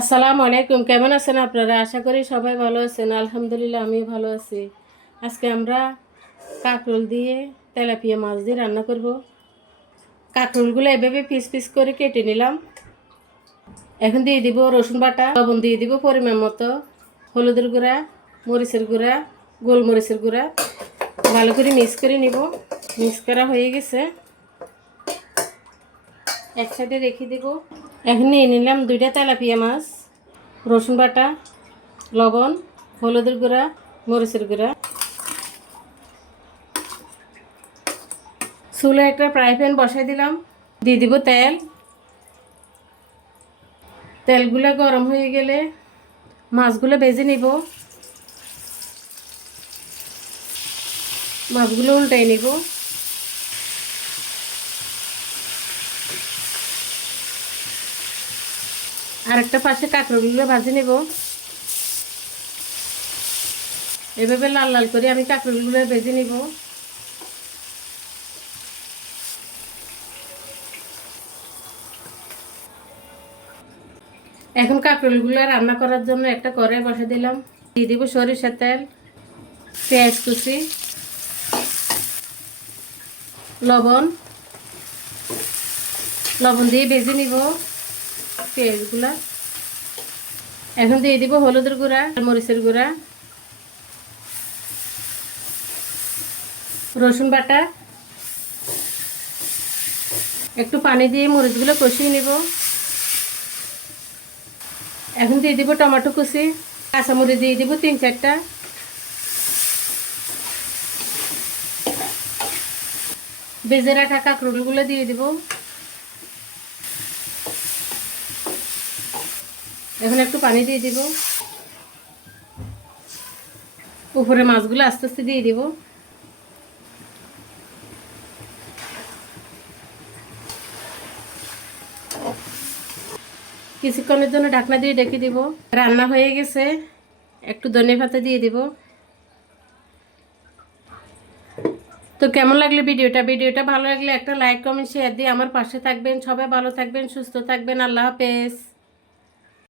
আসসালামু আলাইকুম। কেমন আছেন আপনারা? আশা করি সবাই ভালো আছেন। আলহামদুলিল্লাহ আমি ভালো আছি। আজকে আমরা কাঁকরোল দিয়ে তেলাপিয়া মাছ দিয়ে রান্না করব। কাঁকরোলগুলো এভাবে পিস পিস করে কেটে নিলাম। এখন দিয়ে দিব রসুন বাটা, লবণ দিয়ে দিব পরিমাণ মতো, হলুদের গুঁড়া, মরিচের গুঁড়া, গোলমরিচের গুঁড়া, ভালো করে মিক্স করে নিব। মিক্স করা হয়ে গেছে, এক সাইডে রেখে দেব। এখন নিয়ে নিলাম 2টা তেলাপিয়া মাছ, রসুন বাটা, লবণ, হলুদের গুঁড়া, মরিচের গুঁড়া। চুলে একটা ফ্রাই প্যান বসাই দিলাম, দিয়ে দিব তেল। তেলগুলো গরম হয়ে গেলে মাছগুলো ভেজে নিব। মাছগুলো উল্টাই নিব। আর একটা পাশে কাঁকড়গুলো ভাজে নেব। এভাবে লাল লাল করে আমি কাঁকড়গুলো ভেজে নিব। এখন কাঁকড়গুলো রান্না করার জন্য একটা কড়াই বসে দিলাম, দিয়ে দিব সরিষার তেল, পেঁয়াজ কুচি, লবণ লবণ দিয়ে ভেজে নিব পেঁয়াজগুলা। এখন দিয়ে দিব হলুদের গুঁড়া, মরিচের গুঁড়া, রসুন বাটা। একটু পানি দিয়ে মরিচগুলো কষিয়ে নিব। এখন দিয়ে দিব টমেটো কুচি, কাঁচামরিচ দিয়ে দিব 3-4টা, ভেজে রাখা কাঁকরোলগুলো দিয়ে দিব। এখন একটু পানি দিয়ে দিব। উপরে মাছগুলো আস্তে আস্তে দিয়ে দিব। কিছুক্ষণের জন্য ঢাকনা দিয়ে ঢেকে দিব। রান্না হয়ে গেছে, একটু ধনে পাতা দিয়ে দিব। তো কেমন লাগলো ভিডিওটা ভালো লাগলে একটা লাইক কমেন্ট শেয়ার দিয়ে আমার পাশে থাকবেন। সবাই ভালো থাকবেন, সুস্থ থাকবেন। আল্লাহ হাফেজ।